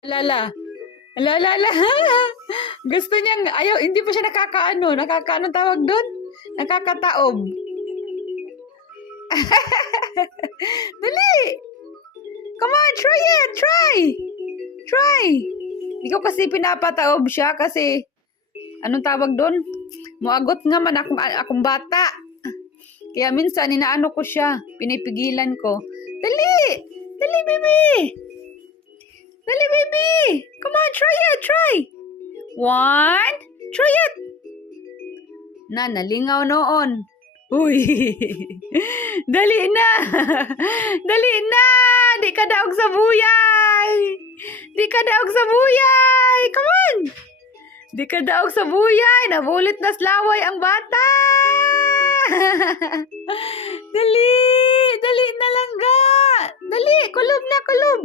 Lala. Lala. Gusto niyang, ayaw, hindi pa siya nakakaano tawag doon? Nakakataob. Dali! Come on, try it! Try! Ikaw kasi pinapataob siya kasi, anong tawag doon? Muagot nga man akong bata. Kaya minsan, inaano ko siya. Pinipigilan ko. Dali! Dali, baby! Dali, baby! Come on, try it! Try! 1, try it! Nalingaw noon. Uy! Dali na! Dali na! Di ka daog sa buyay! Di ka daog sa buyay! Come on! Di ka daog sa buyay! Nabulit na slaway ang bata! Dali! Dali na lang ga! Dali! Kulob na, kulob!